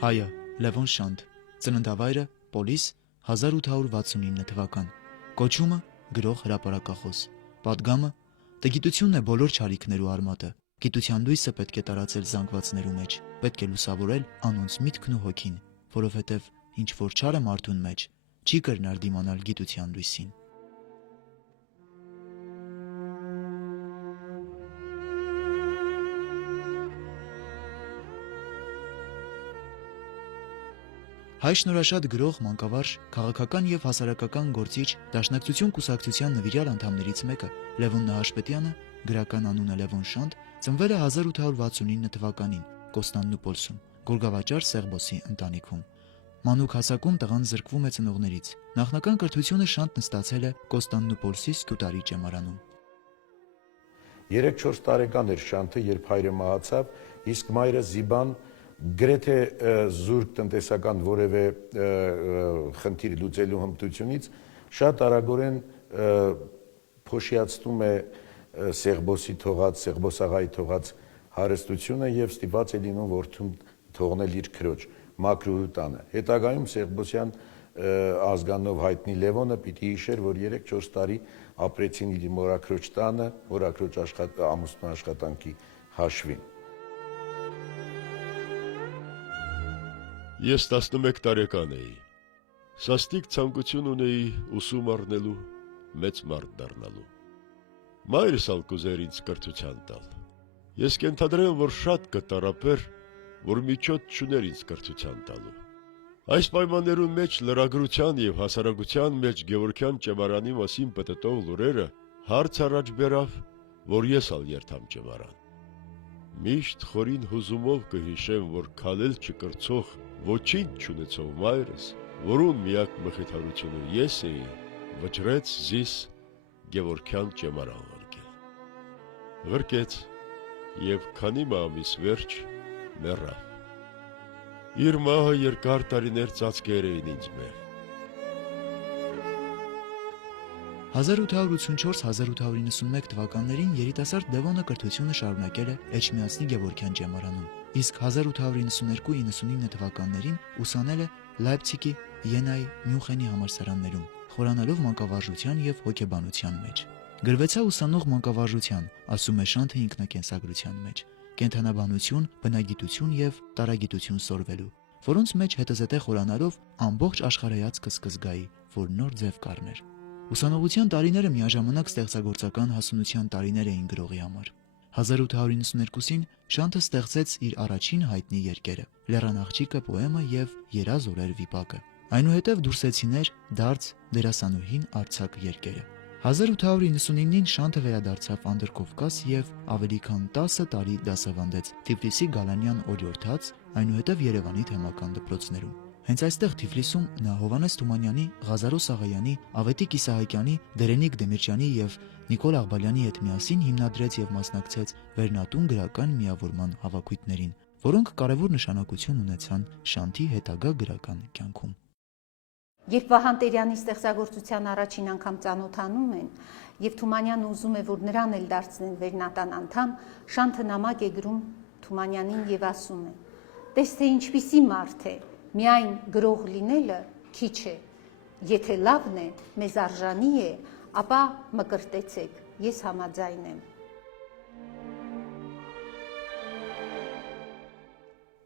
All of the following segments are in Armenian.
Հայը Լևոն Շանթ, ծննդավայրը Պոլիս 1869 թվական, կոչումը գրող հրապարակախոս, պատգամը տգիտությունն է բոլոր չարիքներու արմատը, գիտության լույսը պետք է տարածել զանգվածներու մեջ, պետք է լուսավորել անոնց միտքն ու հոգին, որովհետև ինչ որ չար է մարդուն մեջ, չի կրնար դիմանալ գիտության լույսին։ Հայ շնորհաշատ գրող, մանկավարժ, քաղաքական եւ հասարակական գործիչ, Դաշնակցություն կուսակցության նվիրյալ անդամներից մեկը Լևոն Նահաշպետյանը, գրական անունը Լևոն Շանթ, ծնվել է 1869 թվականին Կոստանդնուպոլսում, Գորգավաճառ Սեղբոսի ընտանիքում։ Մանուկ հասակում տղան զրկվում է ծնողներից։ Նախնական կրթությունը Շանթն ստացել է Կոստանդնուպոլսի Սկուտարի ճեմարանում։ 3-4 տարեկան էր Շանթը, երբ հայրը մահացավ, իսկ մայրը Զիբան գրեթե զուրկ տնտեսական որևէ խնդիր լուծելու հմտությունից շատ արագորեն փոշիացնում է Սեղբոսի թողած, Սեղբոսաղայի թողած հարստությունը եւ ստիպված է լինում որդուն թողնել իր քրոջ Մակրուհու տանը։ Հետագայում Սեղբոսյան ազգանով հայտնի Լևոնը պիտի հիշեր, որ 3-4 տարի ապրեցին իր մորաքրոջ տանը, մորաքրոջ ամուսնու աշխատանքի հաշվին։ Ես 11 տարեկան էի, սաստիկ ցանկություն ունեի ուսում առնելու, մեծ մարդ դառնալու։ Մայրս ալ կուզեր ինձ կրթության տալ։ Ես կենթադրեմ, որ շատ կտարապեր, որ միջոց չուներ ինձ կրթության տալու։ Այս պայմաններուն մեջ լրագրության եւ հասարակության մեջ Գևորգյան ճեմարանի մասին պտտող լուրերը հարց առաջ բերավ, որ ես ալ երթամ ճեմարան։ Միշտ խորին հուզումով կհիշեմ, որ քալել չկրծող ոչինչ չունեցող մայրս, որուն միակ մխիթարությունը ես էի, վճռեց զիս Գևորգյան ճեմարան ղրկել։ Ղրկեց եւ քանի ամիս վերջ մեռավ։ Իր մահը երկար տարիներ ծածկեր էին ինձ մեղ։ 1884-1891 թվականներին երիտասարդ Լևոնը կրթությունը շարունակել է Էջմիածնի Գևորգյան ճեմարանում, իսկ 1892-99 թվականներին ուսանել է Լայպցիգի, Յենայի, Մյունխենի համալսարաններում, խորանալով մանկավարժության եւ հոգեբանության մեջ։ Գրվեցա ուսանող մանկավարժության, ասում է Շանթը ինքնակենսագրության մեջ, կենդանաբանություն, բնագիտություն եւ տարագիտություն սորվելու, որոնց մեջ հետզհետե խորանալով ամբողջ աշխարհայացքը սկզգայի, որ նոր ձև կառներ։ Ուսանողության տարիները միաժամանակ ստեղծագործական հասունության տարիներ էին գրողի համար։ 1892-ին Շանթը ստեղծեց իր առաջին հայտնի երկերը՝ Լեռան աղջիկը պոեմը եւ Երազ օրեր վիպակը։ Այնուհետև Դուրսեցիներ, Դարձ, Դերասանուհին, Արցակ երկերը։ 1899-ին Շանթը վերադարձավ Անդրկովկաս եւ ավելի քան 10 տարի դասավանդեց Թիֆլիսի Գալանյան օրիորդաց, այնուհետև Երևանի թեմական դպրոցներում։ Հենց այստեղ Թիֆլիսում նա Հովհաննես Թումանյանի, Ղազարոս Աղայանի, Ավետիք Իսահակյանի, Դերենիկ Դեմիրճյանի եւ Նիկոլ Աղբալյանի հետ միասին հիմնադրեց եւ մասնակցեց Վերնատուն գրական միավորման հավաքույթներին, որոնք կարևոր նշանակություն ունեցան Շանթի հետագա գրական կյանքում։ Երբ Վահան Տերյանի ստեղծագործության առաջին անգամ ծանոթանում են եւ Թումանյանը ուզում է, որ նրան էլ դարձնեն Վերնատան անդամ, Շանթը նամակ է գրում Թումանյանին եւ ասում է. «Տես թե ինչպիսի մարդ է, միայն գրող լինելը քիչ է, եթե լավն է, մեզ արժանի է, ապա մկրտեցեք, ես համաձայն եմ»։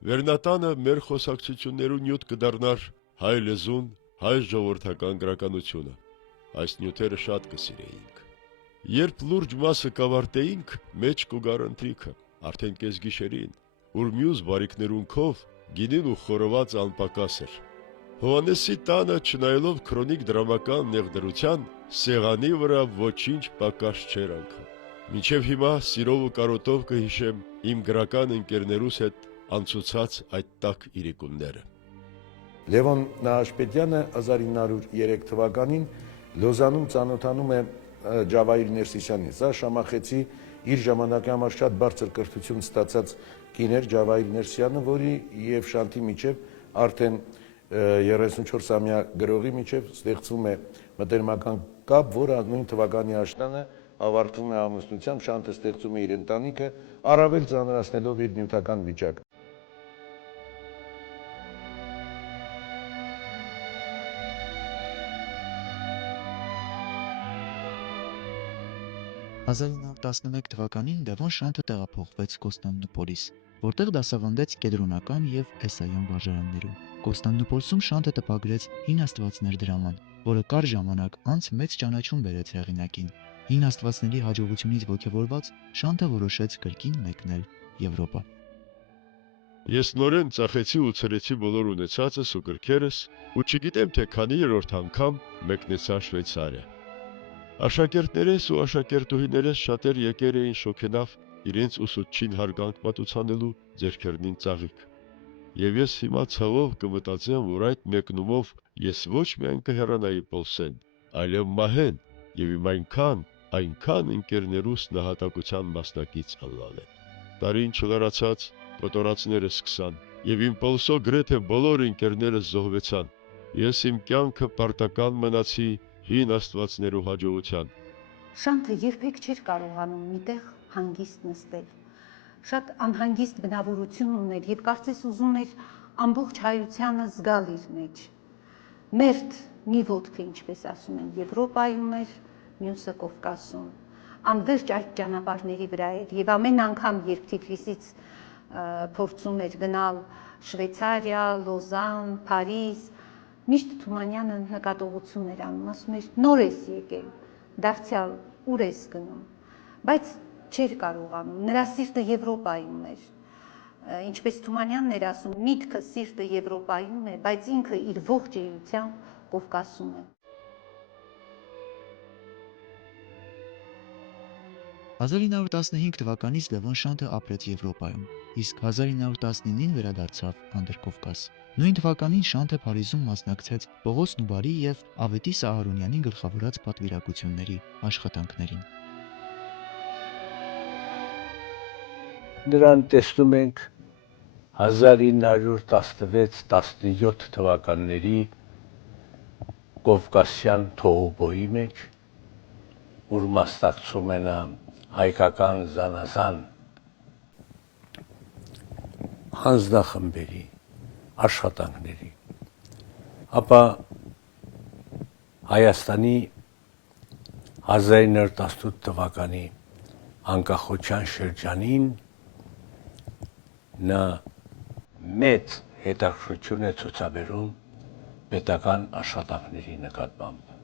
Վերնատանը մեր խոսակցություններու նյութ կդառնար հայ լեզուն, հայ ժողովրդական գրականությունը, այս նյութերը շատ կսիրեինք։ Երբ լուրջ մասը կավարտեինք, մեջ կուգար ընթրիքը, արդեն կես գիշերին, ուր մյուս բարիքներունքով գինին ու խորոված անպակաս էր։ Հովհաննեսի տանը չնայելով քրոնիկ դրամական նեղդրության, սեղանի վրա ոչինչ պակաս չէր անգամ։ Մինչև հիմա սիրով ու կարոտով կհիշեմ իմ գրական ընկերներուս հետ անցուցած այդ տաք իրիկունները։ Լևոն Նահաշպետյանը 1903 թվականին Լոզանում ծանոթանում է Ջավահիր Ներսիսյանին։ Սա Շամախեցի իր ժամանակի համար շատ բարձր կրթություն ստացած կին էր Ջավահիր Ներսիսյանը, որի եւ Շանթի միջև արդեն 34-ամյա գրողի միջև ստեղծվում է մտերմական կապ, որը նույն թվականի աշնանը ավարտվում է ամուսնությամբ, Շանթը ստեղծում է իր ընտանիքը, առավել ծանրացնելով իր նյութական վիճակը։ 1911 թվականին Լևոն Շանթը տեղափոխվեց Կոստանդնուպոլիս, որտեղ դասավանդեց կեդրոնական եւ էսայան վարժարաններում։ Կոստանդնուպոլսում Շանթը տպագրեց Հին Աստվածներ դրաման, որը կար ժամանակ անց մեծ ճանաչում բերեց հեղինակին։ Հին Աստվածների հաջողությունից ոգևորված Շանթը որոշեց կրկին մեկնել Եվրոպա։ Ես նորեն ծախեցի ու ցրեցի բոլոր ունեցածս ու գրքերս ու չգիտեմ թե քանի երրորդ անգամ մեկնեցա Շվեյցարիա։ Աշակերտներս ու աշակերտուհիներս շատեր եկեր էին շոքենավ իրենց ուսուցչին հարգանք մատուցանելու ձեռքերնին ծաղիկ։ Եվ ես հիմա ցավով կմտածեմ, որ այդ մեկնումով ես ոչ միայն կհեռանայի Պոլսեն, այլև մահեն եւ իմ այնքան ընկերներուս նահատակության մասնակից ալլալեն։ Տարին չլարացած կոտորածները սկսան եւ իմ Պոլսո գրեթե բոլոր ընկերներս զոհվեցան։ Ես իմ կյանքը պարտական մնացի Հին Աստվածներու հաջողության։ Շանթը երբեք չէր կարողանում միտեղ հանգիստ նստել։ Շատ անհանգիստ բնավորություն ուներ եւ կարծես ուզում էր ամբողջ հայությանը զգալ իր մեջ։ Մերթ մի ոտքը, ինչպես ասում են, Եվրոպայում էր, մյուսը Կովկասում։ Անվերջ այդ ճանապարհների վրա էր եւ ամեն անգամ, երբ Թիֆլիսից փորձում էր գնալ Շվեյցարիա, Լոզան, Փարիզ, միշտ Թումանյանը նկատողություն էր անում, ասում էր նոր ես եկել, դարձյալ ուր ես գնում, բայց չէր կարողանում, նրա սիրտը Եվրոպայում էր, ինչպես Թումանյանն էր ասում, միտքը սիրտը Եվրոպայում է, բայց ինքը իր ողջ էությամբ Կովկասում է։ 1915 թվականից Լևոն Շանթը ապրեց Եվրոպայում, իսկ 1919-ին վերադարձավ Անդրկովկաս։ Նույն թվականին Շանթը Փարիզում մասնակցեց Պողոս Նուբարի եւ Ավետիս Ահարոնյանի գլխավորած պատվիրակությունների աշխատանքներին։ Նրան տեսնում ենք 1916-17 թվականների Կովկասյան թողուբոյի մեջ, ուր մասնակցում են հայկական զանազան հանձնախմբերի աշխատանքների, ապա Հայաստանի 1918 թվականի անկախության շրջանին նա մեծ հետաքրքրություն է ցուցաբերում պետական աշխատանքների նկատմամբ։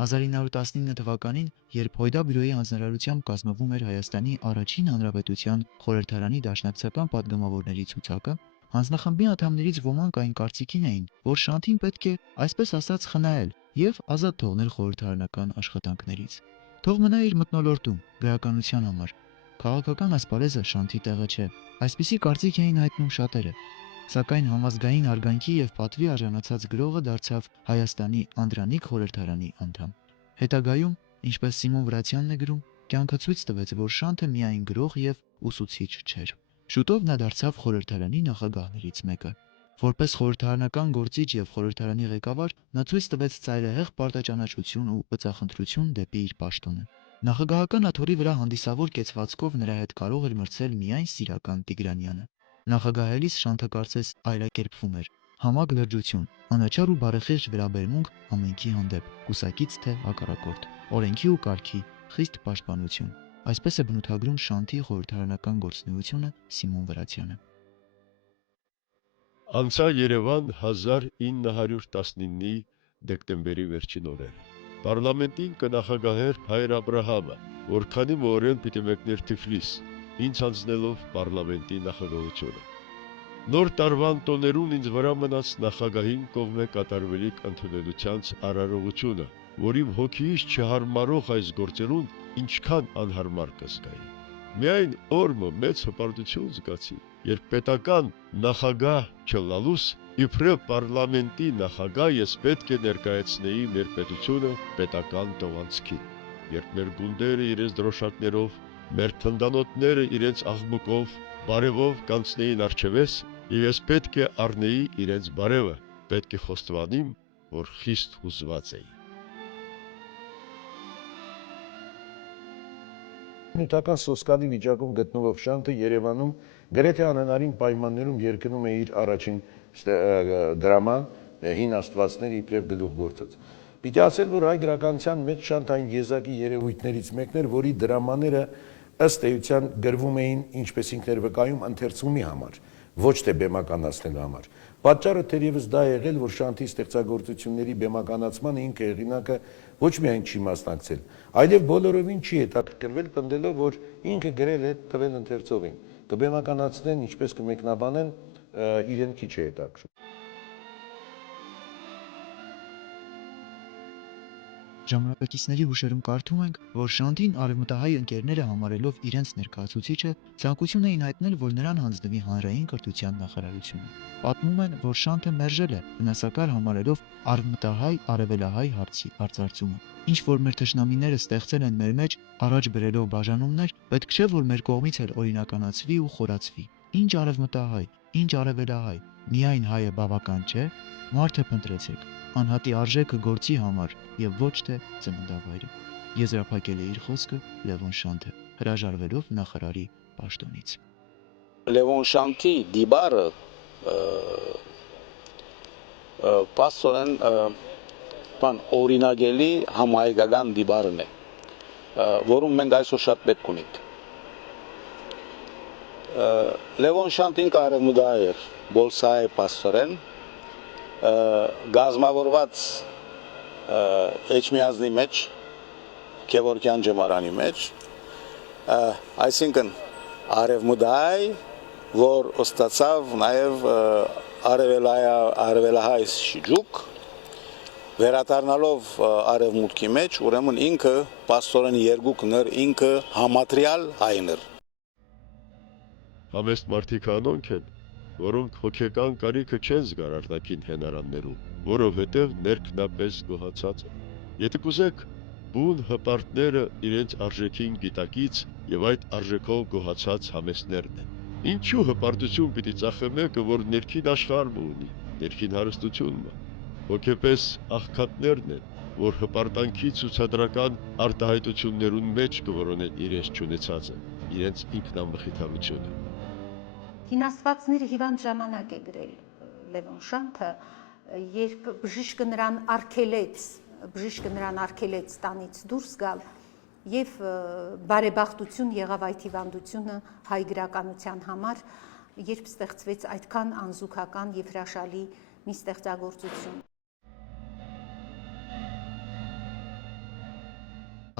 1919 թվականին, երբ Հոյդաբյուրոյի հանձնարարությամբ կազմվում էր Հայաստանի առաջին հանրապետության խորհրդարանի դաշնակցական падգամավորների ցուցակը, հանձնախմբի անդամներից ոմանք այն կարծիքին էին, որ Շանթին պետք է, այսպես ասած, խնայել եւ ազատ թողնել խորհրդարանական աշխատանքներից։ Թող մնա իր մթնոլորտում, գրականության համար։ Քաղաքական ասպարեզը Շանթի տեղը չէ։ Այսպիսի կարծիք էին հայտնում շատերը։ Սակայն համազգային արգանքի եւ պատվի արժանացած գրողը դարձավ Հայաստանի Անդրանիկ խորհրդարանի անդամ։ Հետագայում, ինչպես Սիմոն Վրացյանն է գրում, կյանքը ցույց տվեց, որ Շանթը միայն գրող եւ ուսուցիչ չէր։ Շուտով նա դարձավ խորհրդարանի նախագահներից մեկը։ Որպես խորհրդարանական գործիչ եւ խորհրդարանի ղեկավար, նա ցույց տվեց ծայրահեղ պարտաճանաչություն ու բծախնդրություն դեպի իր պաշտոնը։ Նախագահական աթոռի վրա հանդիսավոր կեցվածքով նրա հետ կարող էր մրցել միայն Սիրական Տիգրանյանը։ Նախագահելիս Շանթը կարծես այլակերպվում էր, համակ լրջություն, անաչառ ու բարեխիղճ վերաբերմունք ամենքի հանդեպ, կուսակից թե հակառակորդ, օրենքի ու կարգի խիստ պաշտպանություն։ Այսպես է բնութագրում Շանթի խորհրդարանական գործունեությունը Սիմոն Վրացյանը։ Անցա Երևան 1919-ի դեկտեմբերի վերջին օրերը։ Պարլամենտին կնախագահեր Հայր Աբրահամը, որքանի մօրեն պիտի մեկներ Թիֆլիս, ինձ հանձնելով պարլամենտի նախագահությունը։ Նոր տարվան տոներուն ինձ վրա մնաց նախագահին կողմէ կատարվելիք ընդունելությանց արարողությունը, որ իմ հոգիից չհարմարող այս գործերուն ինչքան անհարմար կզգայի։ Միայն օրը մեծ հպարտություն զգացի, երբ պետական նախագահ չլալուս իբրև պարլամենտի նախագահ ես պետք է ներկայացնեի մեր պետությունը պետական տողանցքին, երբ մեր գունդերը իրենց դրոշակներով, մեր թնդանոթները իրենց աղմուկով, բարևով կանցնեին արջևես, եւ ես պետք է առնեի իրենց բարևը, պետք է խոստովանիմ, որ խիստ հուզված էի։ Նյութական սոսկալի վիճակում գտնվող Շանթը Երևանում գրեթե անհնարին պայմաններում երկնում է իր առաջին դրաման Հին Աստվածներ իբրև գլուխգործոց։ Պիտի ասել, որ հայ գրականության մեջ շատ այն եզակի երևույթներից մեկն էր, որի դրամաները ըստ էության գրվում էին, ինչպես ինքն էր վկայում, ընթերցումի համար, ոչ թե բեմականացնելու համար։ Պատճառը թերևս դա է եղել, որ Շանթի ստեղծագործությունների բեմականացմանը ինքը հեղինակը ոչ միայն չի մասնակցել, այլև բոլորովին չի հետաքրքրվել, պնդելով, որ ինքը գրել է տվել ընթերցողին։ Կբեմականացնեն, ինչպես կմեկնաբանեն, իրեն քիչ է հետաքրքրում։ Ժամանակակիցների հուշերում կարդում ենք, որ Շանթին արևմտահայ ընկերները համարելով իրենց ներկայացուցիչը, ցանկություն էին հայտնել, որ նրան հանձնվի հանրային կրթության նախարարությունը։ Պատմում են, որ Շանթը մերժել է, վնասակար համարելով արևմտահայ արևելահայ հարցի արծարծումը։ Ինչ որ մեր թշնամիները ստեղծել են մեր մեջ, առաջ բերելով բաժանումներ, պետք չէ, որ մեր կողմից էլ օրինականացվի ու խորացվի։ Ինչ արևմտահայ, ինչ արևելահայ, միայն հայը բավական չէ, մարդը փնտրեցեք, անհատի արժեքը գործի համար եւ ոչ թե ծննդավայրը։ Եզրափակել է իր խոսքը Լևոն Շանթը, հրաժարվելով նախարարի պաշտոնից։ Լևոն Շանթի դիբարը պաստորեն օրինագելի համահայկական դիբարն է, որում մենք այսօր շատ պետք ունենք։ Լևոն Շանթին կարևմուդահայ էր, բոլսահայ պաստորեն, գազմավորված Էջմիածնի մեջ, Գևորգյան ջեմարանի մեջ, այսինքն արևմուդահայ, որ ստացավ նաև արևելահայ շիջուկ, վերադառնալով արևմուտքի մեջ, ուրեմն ինքը պաստորեն երկուքն էր, ինքը համատրյալ հայն էր։ Համեստ մարդիկ անոնք են, որոնք հոգեկան կարիքը չեն զգար արտաքին հենարաններում, որովհետև ներքնապես գոհացած են։ Եթե կուզեք, բուն հպարտները իրենց արժեքին գիտակից եւ այդ արժեքով գոհացած համեստներն են։ Ինչու հպարտություն պիտի ծախե մեկը, որ ներքին աշխարհը ունի, ներքին հարստությունը։ Հոգեպես աղքատներն են, որ հպարտանքի ցուցադրական արտահայտություններուն մեջ կորոնեն իրենց ճանաչածը, իրենց ինքնամխիթարությունը։ Հինաստվածների հիվանդ ժամանակ է գրել Լևոն Շանթը, երբ բժիշկը նրան արգելեց տանից դուրս գալ եւ բարեբախտություն եղավ այդ հիվանդությունը հայ գրականության համար, երբ ստեղծվեց այդքան անզուգական եւ հրաշալի մի ստեղծագործություն։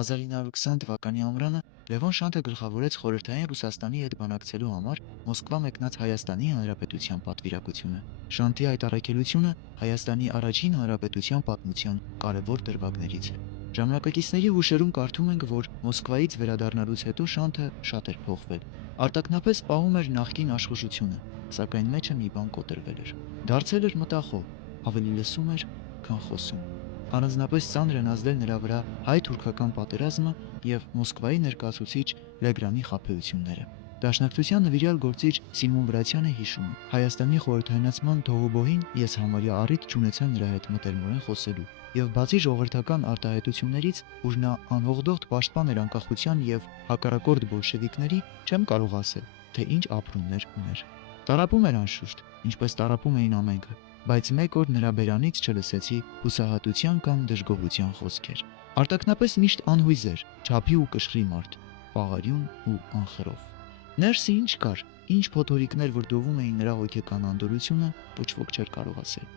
1920 թվականի ամռանը Լևոն Շանթը գլխավորեց խորհրդային Ռուսաստանի հետ բանակցելու համար Մոսկվա մեկնած Հայաստանի Հանրապետության պատվիրակությունը։ Շանթի այդ առաքելությունը Հայաստանի առաջին հանրապետության պատմության կարևոր դրվագներից է։ Ժամանակակիցների հուշերում կարդում ենք, որ Մոսկվայից վերադառնալուց հետո Շանթը շատ էր փոխվել։ Արտաքնապես պահում էր նախկին աշխուժությունը, սակայն մեջը մի բան կոտրվել էր։ Դարձել էր մտախոհ, ավելի լսում էր, քան խոսում։ Առանձնապես ծանր են ազդել նրա վրա հայ-թուրքական պատերազմը եւ Մոսկվայի ներկայացուցիչ Լեգրանի խաբեությունները։ Դաշնակցության նվիրյալ գործիչ Սիմոն Վրացյանը հիշում է. Հայաստանի խորհրդայնացման թողոբոհին ես համարյա առիթ չունեցա նրա հետ մտերմորեն խոսելու եւ բացի ժողովրդական արտահայտություններից, ուր նա անհողդողդ պաշտպան էր անկախության եւ հակառակորդ բոլշևիկների, չեմ կարող ասել, թե ինչ ապրումներ ուներ։ Տարապում էր անշուշտ, ինչպես տարապում էին ամենքը, բայց մեկ օր նրա բերանից չլսեցի հուսահատության կամ դժգոհության խոսքեր։ Արտաքնապես միշտ անհույզ էր, չափի ու կշռի մարդ, պաղարյուն ու անխրով։ Ներսը ինչ կար, ինչ փոթորիկներ որ դովում էին նրա հոգեկան անդորությունը, ոչ ոք չէր կարող ասել։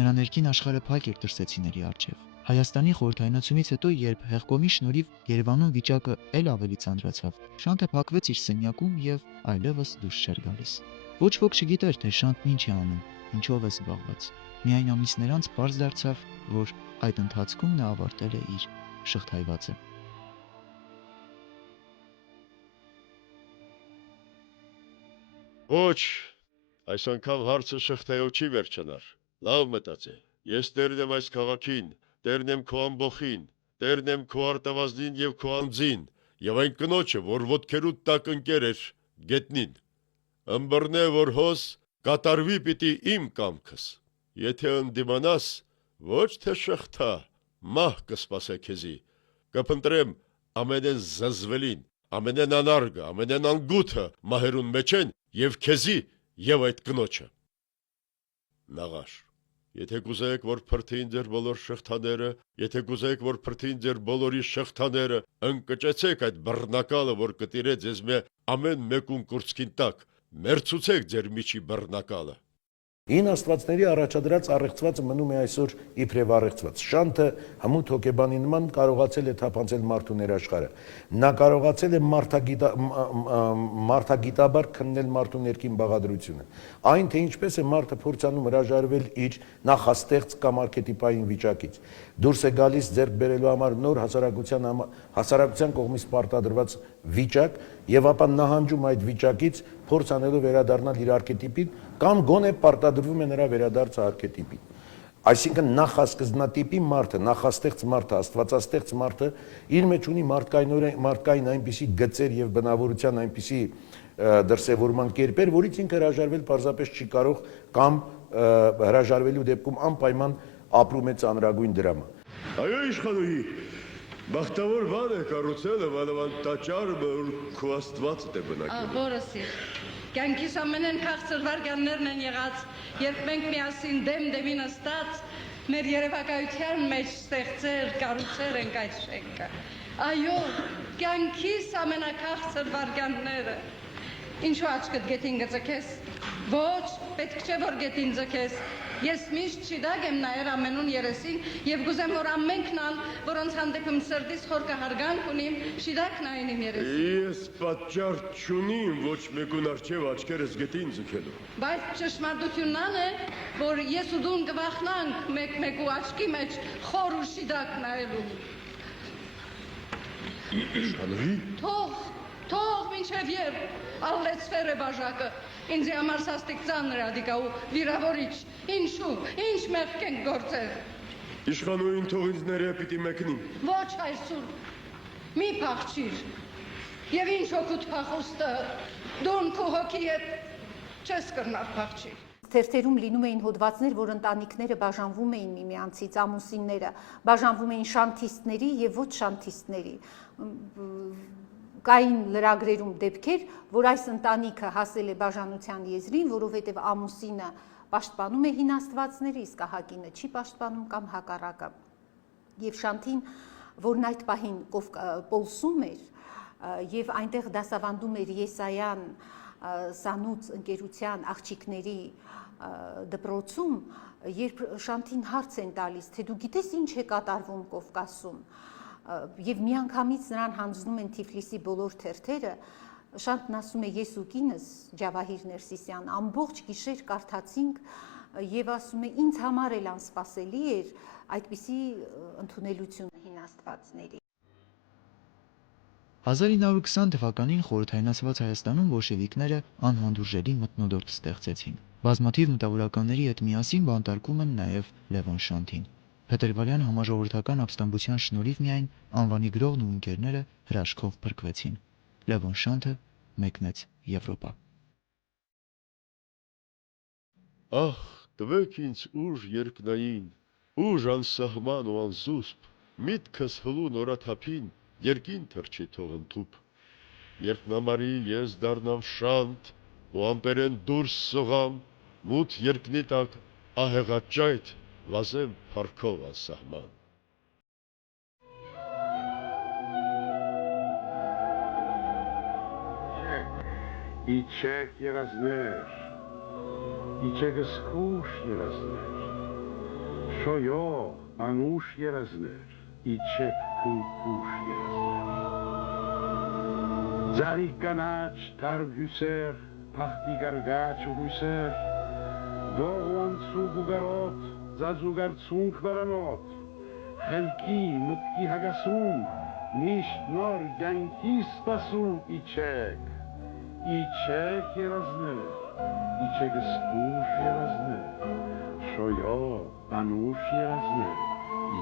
Նրա ներքին աշխարհը փակ էր դրսեցիների առջև։ Հայաստանի խորհրդայնացումից հետո, երբ հեղկոմի շնորհիվ Երևանում վիճակը ել ավելի ծանրացավ, Շանթը փակվեց իր սենյակում եւ այլևս դուրս չէր գալիս։ Ոչ ոք չգիտեր, թե Շանթն ինչ է անում, ինչով է զբաղված։ Միայն ամիսներ անց պարզ դարձավ, որ այդ ընթացքում նա ավարտել է իր շղթայվածը։ Ոչ, այս անգամ հարցը շղթայով չի վերջանար։ Լավ մտածե։ Ես տերն եմ այս քաղաքին, տերն եմ քո ամբոխին, տերն եմ քո արտավազդին եւ քո անձին, եւ այն կնոջը, որ ոտքերուդ տակ ընկեր էր, գետնին։ Ըմբռնե, որ հոս կատարվի պիտի իմ կամքս։ Եթե ընդդիմանաս, ոչ թե շղթա, մահ կսպասե քեզի։ Կփնտրեմ ամենեն զզվելին, ամենեն անարգը, ամենեն անգութը մահերուն մեջ են եւ քեզի եւ այդ կնոջը։ Նաղաշ։ Եթե կուզեք, որ փրթին ձեր բոլոր շղթաները, եթե կուզեք, որ փրթին ձեր բոլորի շղթաները, ընկճեցեք այդ բռնակալը, որ կտիրե ձեզ մե ամեն մեկուն կուրծքին տակ, մերցուցեք ձեր միջի բռնակալը։ Ին աստվածների առաջադրած առեղծվածը մնում է այսօր իբրև առեղծված։ Շանթը հմուտ հոգեբանի նման կարողացել է թափանցել մարդու ներաշխարհը։ Նա կարողացել է մարդագիտաբար քննել մարդու ներքին բաղադրությունը։ Այն, թե ինչպես է մարդը փորձանում հրաժարվել իր նախաստեղծ կամ արքետիպային վիճակից։ Դուրս է գալիս ձեռք բերելու համար նոր հասարակության կողմից պարտադրված վիճակ եւ ապա նահանջում այդ վիճակից փորձ անելով վերադառնալ իր արքետիպին կամ գոնե պարտադրվում է նրա վերադարձը արքետիպին։ Այսինքն նախասկզնատիպի մարդը, նախաստեղծ մարդը, աստվածաստեղծ մարդը իր մեջ ունի մարդկային այնպիսի գծեր եւ բնավորության այնպիսի դրսևորման կերպեր, որից ինքը հրաժարվել պարզապես չի կարող կամ հրաժարվելու դեպքում անպայման ապրում է ծանրագույն դրամը։ Այո, իշխանուհի, բախտավոր բան է կառուցելը, մանավանդ տաճարը, որ քո Աստվածդ է բնակել։ Որսի։ Կյանքիս ամենեն քաղցր վարքյաններն են եղած, երբ մենք միասին դեմ-դեմի նստած մեր երևակայության մեջ ստեղծել, կառուցել ենք այդ շենքը։ Այո, կյանքիս ամենակաղցր վարքյանները։ Ինչու աչքդ գետին գծքես։ Ոչ, պետք չէ որ գետին ձգես։ Ես միշտ շիդակ եմ նայել ամենուն երեսին եւ գուզեմ որ ամենքն որոնց հանդեպում սրտիս խորկահարգանք ունիմ, շիդակ նայեն իմ երեսին։ Ես պատճառ չունիմ ոչ մեկուն արջև աչքերս գետին ձգելու։ Բայց ճշմարտությունն է, որ ես ու դուն կվախնանք մեկ-մեկու աչքի մեջ խոր ու շիդակ նայելու։ Իշխանուհի։ Թող մինչև երբ ալլեցվեր է բաժակը, ինձի համար սաստիկ ծանր ադիկա ու վիրավորիչ, ինչու, ինչ մեղք ենք գործել։ Իշխանուհին թող ինձ ներե պիտի մեկնի։ Ոչ այսուր, մի փախչիր, և ինչ հոգուտ փախուստը, դուն քու հոգի հետ չես կրնար փախչիր։ Թերթերում լինում էին հոդվածներ, որ ընտանիքները բաժանվում էին միմյանցից, ամուսինները բաժանվում էին շանթիստների եւ ոչ շանթիստների։ Կային լրագրերում դեպքեր, որ այս ընտանիքը հասել է բաժանության եզրին, որովհետև ամուսինը պաշտպանում է հին աստվածները, իսկ ահագինը չի պաշտպանում կամ հակառակը։ Եվ շանթին, որն այդ պահին պոլսում էր եւ այնտեղ դասավանդում էր Եսայան Սանուց ընկերության աղջիկների դպրոցում, երբ շանթին հարց են տալիս, թե դու գիտես ինչ է կատարվում Կովկասում, եւ միանգամից նրան հանձնում են Թիֆլիսի բոլոր թերթերը, Շանթն ասում է ես ու կինս Ջավահիր Ներսիսյան ամբողջ գիշեր կարդացինք եւ ասում է ինձ համար էլ անսպասելի էր այդպիսի ընդունելությունը հին աստվածների։ 1920 թվականին խորհրդայնացված Հայաստանում բոլշևիկները անհանդուրժելի մթնոլորտ ստեղծեցին։ Բազմաթիվ մտավորականների հետ միասին բանտարկում են նաև Լևոն Շանթին։ Փետրվարյան համաժողովրդական ապստամբության շնորհիվ միայն անվանի գրողն ու ընկերները հրաշքով փրկվեցին։ Լևոն Շանթը մեկնեց Եվրոպա։ Ահ, տվեք ինձ ուժ երկնային, ուժ անսահման ու անզուսպ, միտքս հլու նորաթափին, երկին թրջի թող ընդཐուփ։ Երբ նամարի ես դառնամ շանթ ու ամպերեն դուրս սողամ, մութ երկնի տակ ահեղաճայթ վազեմ փառքով անսահման։ Իջեք երազներ, իջեք զգուշ երազներ, շոյող անուշ երազներ, իջեք քնքուշ երազներ։ Ձարի կանաչ թարմ հյուսեր, փախտի գարգաչ ու հույսեր, դող ու անցուկ ու գարոտ, ձազուգարցունք վրանոտ, խելքի մտքի հագասում, միշտ նոր կյանքի սպասում իջեք։ Իջեք երազներ, իջեք զգուշ երազներ, շոյող, անուշ երազներ,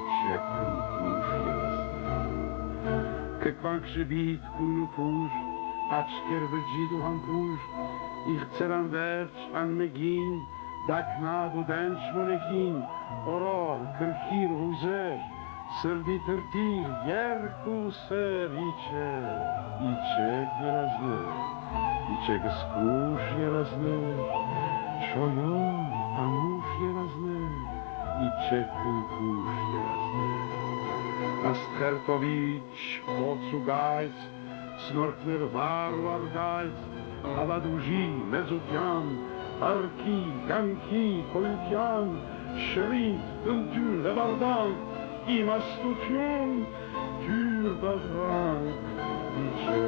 իջեք քնքուշ երազներ։ Կկվանք շբիտ կույն ու փուժ, աչքեր վջիդ ու համբուժ, իղծեր անվերջ անմեգին, դակնակ ու դենչ մոնեքին, օրոր, կրքիր հուզեր, սրդի թրտիր, երկու սեր, իջեք երազներ, իջեք զգուշ երազներ, շոյող, անուշ երազներ, Չեփուփուշ եղած Աստղերտովիչ փոց ու գայց Սնորքներ վարվար գայց Հավադուժի մեծության Արքի, կյանքի, քոյության Շրիտ, ընտյուր, լվարդանք Իմաստություն, ջուր բաղրանք Իչե